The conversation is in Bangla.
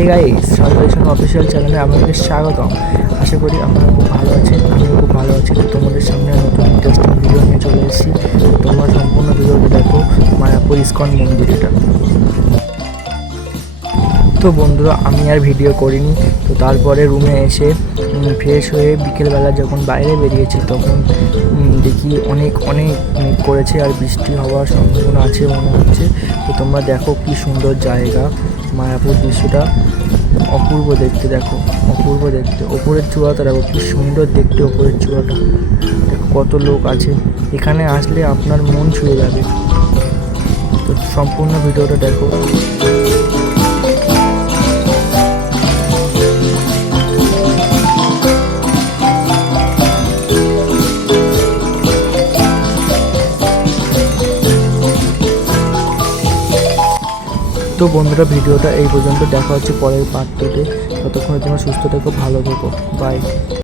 হে গাইস, সালভেশন অফিসিয়াল চ্যানেলে আপনাদের স্বাগতম। আশা করি আপনারা খুব ভালো আছেন, আমিও খুব ভালো আছি। তো তোমাদের সামনে নতুন ইন্টারেস্টিং ভিডিও নিয়ে চলে এসেছি। তোমরা সম্পূর্ণ ভিডিওটা দেখো। মায়াপুর ইস্কন মন্দির এটা। তো বন্ধুরা, আমি আর ভিডিও করিনি। তো তারপরে রুমে এসে ফ্রেশ হয়ে বিকেলবেলা যখন বাইরে বেরিয়েছি তখন দেখি অনেক মেঘ করেছে আর বৃষ্টি হওয়ার সম্ভাবনা আছে মনে হচ্ছে। তো তোমরা দেখো কি সুন্দর জায়গা, মায়াপুর দৃশ্যটা অপূর্ব দেখতে। দেখো অপূর্ব দেখতে, ওপরের চূড়াটা দেখো কি সুন্দর দেখতে। ওপরের চূড়াটা দেখো কত লোক আছে। এখানে আসলে আপনার মন ছুঁয়ে যাবে। তো সম্পূর্ণ ভিডিওটা দেখো। তো বন্ধুরা, ভিডিওটা এই পর্যন্ত। দেখা হচ্ছে পরের পার্টটাতে। ততক্ষণে তোমরা সুস্থ থেকো, ভালো থেকো, বাই।